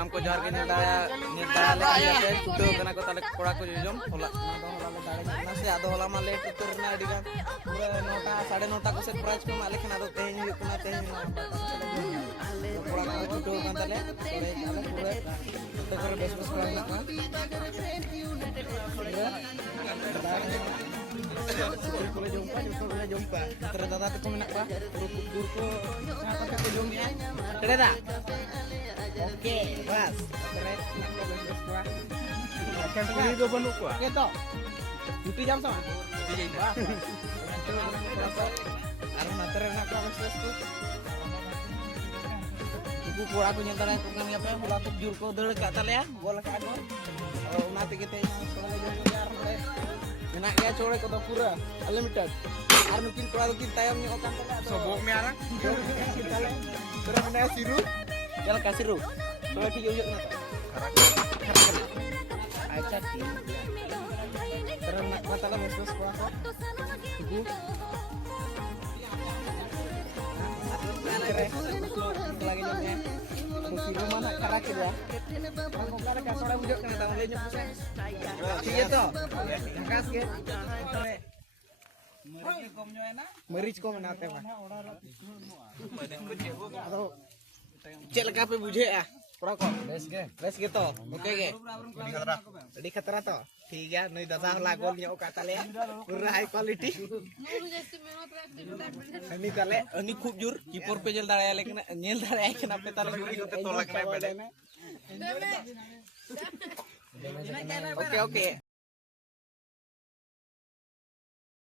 हमको जोहार के निर्धारण ले छुट्टो कना को ताले कोड़ा को जोजम होला होला दाड़े ना से आदो होला मा लेट उतर ना अडिगा पूरा 9टा 9:30 को से प्राइस को माले खना दो तेज हुई कुना तेज कोड़ा को छुट्टो kan ताले तोरे ताले पूरे तो करे बेस बेस कोड़ा ना boleh jumpa ternyata itu menak pak buruk apa jom ya ternyata oke bas ternyata nak sekolah kan sekali do banu kuah gitu itu jam sama iya wah arah mater nak kelas tuh buku pura aku nyentar aku kan apa bola aku jur ko dulu kat tali ya bola ka ado nanti kita sekolah jom biar enak ya coba kota pura unlimited ar mungkin kalau kita yang nyokan sobok me arang kita le terus kena siru jalan kasih ru coba video yuk nata aja sih terus nak mata lah mesra sekolah ibu lagi jamnya siru mana karak ya mau karak kasar bujok kena tahu le nyok iya toh kas ke मरीज को मनाते हैं चल का पे बुझे आ थोड़ा को लेस के तो ओके के रेडी खतरा तो ठीक है नहीं 10 लाख गोल न्यो का तले पूरा high quality ini tale ini खूब जोर कीपर पे जल दाड़े लेकिन नेल दाड़े के पे तले तो तोला के बेडे ओके ओके